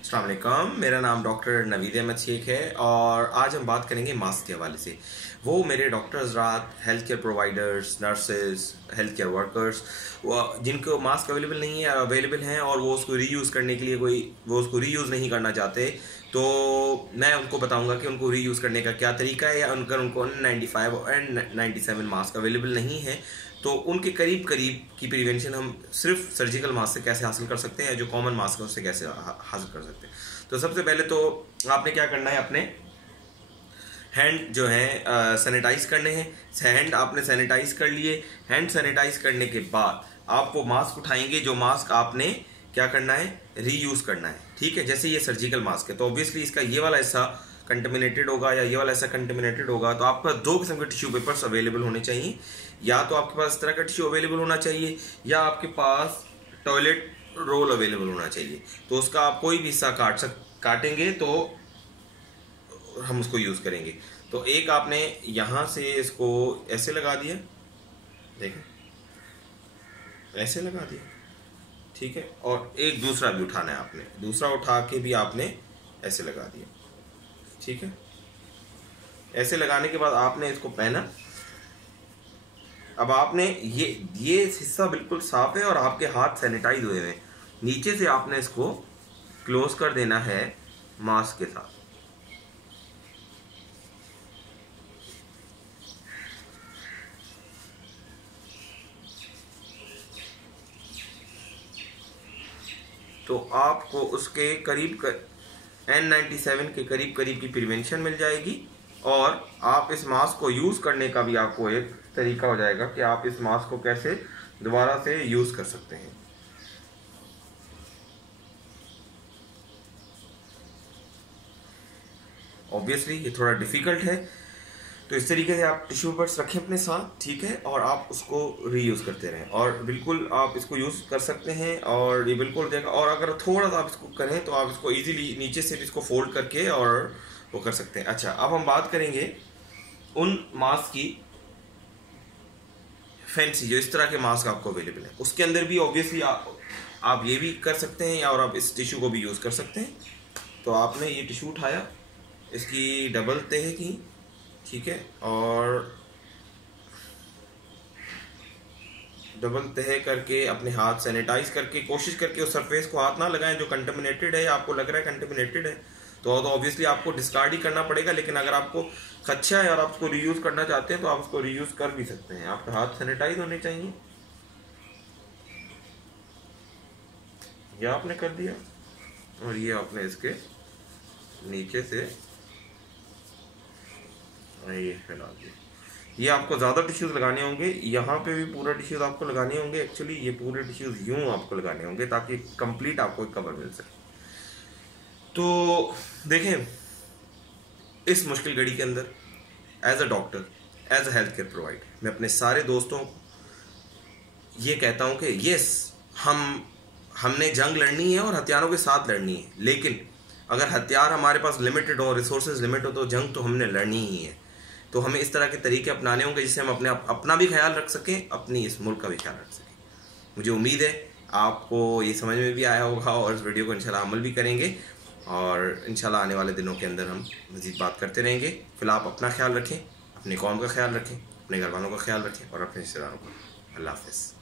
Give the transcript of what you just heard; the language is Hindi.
अस्सलाम वालेकुम, मेरा नाम डॉक्टर नवीद अहमद शेख है और आज हम बात करेंगे मास्क के हवाले से। वो मेरे डॉक्टर हज़रात, health care providers, nurses, health care workers जिनको मास्क अवेलेबल नहीं है या अवेलेबल हैं और वो उसको रीयूज़ करने के लिए वो उसको रीयूज़ नहीं करना चाहते, तो मैं उनको बताऊंगा कि उनको रीयूज़ करने का क्या तरीका है। या उनको N95 और N97 मास्क अवेलेबल नहीं है तो उनके करीब करीब की प्रिवेंशन हम सिर्फ सर्जिकल मास्क से कैसे हासिल कर सकते हैं, जो कॉमन मास्क है उससे कैसे हासिल कर सकते हैं। तो सबसे पहले तो आपने क्या करना है, अपने हैंड जो है सैनिटाइज करने हैं। हैंड आपने सैनिटाइज कर लिए। हैंड सैनिटाइज करने के बाद आप वो मास्क उठाएंगे, जो मास्क आपने क्या करना है, रीयूज करना है। ठीक है, जैसे ये सर्जिकल मास्क है तो ऑब्वियसली इसका ये वाला हिस्सा कंटेमिनेटेड होगा या ये वाला हिस्सा कंटेमिनेटेड होगा, तो आपका दो किस्म के टिश्यू पेपर्स अवेलेबल होने चाहिए। या तो आपके पास इस तरह का टिश्यू अवेलेबल होना चाहिए या आपके पास टॉयलेट रोल अवेलेबल होना चाहिए। तो उसका आप कोई भी हिस्सा काटेंगे तो हम उसको यूज करेंगे। तो एक आपने यहां से इसको ऐसे लगा दिया, देखें ऐसे लगा दिया, ठीक है। और एक दूसरा भी उठाना है आपने, दूसरा उठा के भी आपने ऐसे लगा दिया, ठीक है। ऐसे लगाने के बाद आपने इसको पहना। अब आपने ये हिस्सा बिल्कुल साफ है और आपके हाथ सैनिटाइज हुए हैं। नीचे से आपने इसको क्लोज कर देना है मास्क के साथ। तो आपको उसके करीब N97 के करीब करीब की प्रिवेंशन मिल जाएगी और आप इस मास्क को यूज करने का भी आपको एक तरीका हो जाएगा कि आप इस मास्क को कैसे दोबारा से यूज कर सकते हैं। ऑब्वियसली ये थोड़ा डिफिकल्ट है, तो इस तरीके से आप टिश्यू पेपर्स रखें अपने साथ, ठीक है, और आप उसको रीयूज़ करते रहें। और बिल्कुल आप इसको यूज़ कर सकते हैं और ये बिल्कुल देखा। और अगर थोड़ा सा आप इसको करें तो आप इसको इजीली नीचे से भी इसको फोल्ड करके और वो कर सकते हैं। अच्छा, अब हम बात करेंगे उन मास्क की फैंसी, जो इस तरह के मास्क आपको अवेलेबल है। उसके अंदर भी ऑब्वियसली आप ये भी कर सकते हैं और आप इस टिश्यू को भी यूज़ कर सकते हैं। तो आपने ये टिश्यू उठाया, इसकी डबल तह की, ठीक है, और डबल तह करके अपने हाथ सैनिटाइज करके कोशिश करके उस सरफेस को हाथ ना लगाएं जो कंटेमिनेटेड है, आपको लग रहा है कंटेमिनेटेड है तो ऑब्वियसली आपको डिस्कार्ड ही करना पड़ेगा। लेकिन अगर आपको खदशा है और आप उसको रीयूज करना चाहते हैं तो आप उसको रीयूज कर भी सकते हैं। आपके हाथ सैनिटाइज होने चाहिए। ये आपने कर दिया और ये आपने इसके नीचे से ये फैला दिया। ये आपको ज़्यादा टिश्यूज़ लगाने होंगे, यहाँ पे भी पूरा टिश्यूज़ आपको लगाने होंगे। एक्चुअली ये पूरे टिश्यूज़ यूँ आपको लगाने होंगे ताकि कंप्लीट आपको एक कवर मिल सके। तो देखें, इस मुश्किल घड़ी के अंदर as a doctor, as a health care provider, मैं अपने सारे दोस्तों ये कहता हूँ कि यस, हमने जंग लड़नी है और हथियारों के साथ लड़नी है। लेकिन अगर हथियार हमारे पास लिमिटेड हो, रिसोर्सेज लिमिट हो, तो जंग तो हमने लड़नी ही है। तो हमें इस तरह के तरीके अपनाने होंगे जिससे हम अपना भी ख्याल रख सकें, अपनी इस मुल्क का भी ख्याल रख सकें। मुझे उम्मीद है आपको ये समझ में भी आया होगा और इस वीडियो को इंशाल्लाह अमल भी करेंगे और इंशाल्लाह आने वाले दिनों के अंदर हम मज़ीद बात करते रहेंगे। फिलहाल आप अपना ख्याल रखें, अपनी कौम का ख्याल रखें, अपने घर वालों का ख्याल रखें और अपने रिश्तेदारों का। अल्लाह हाफ़िज़।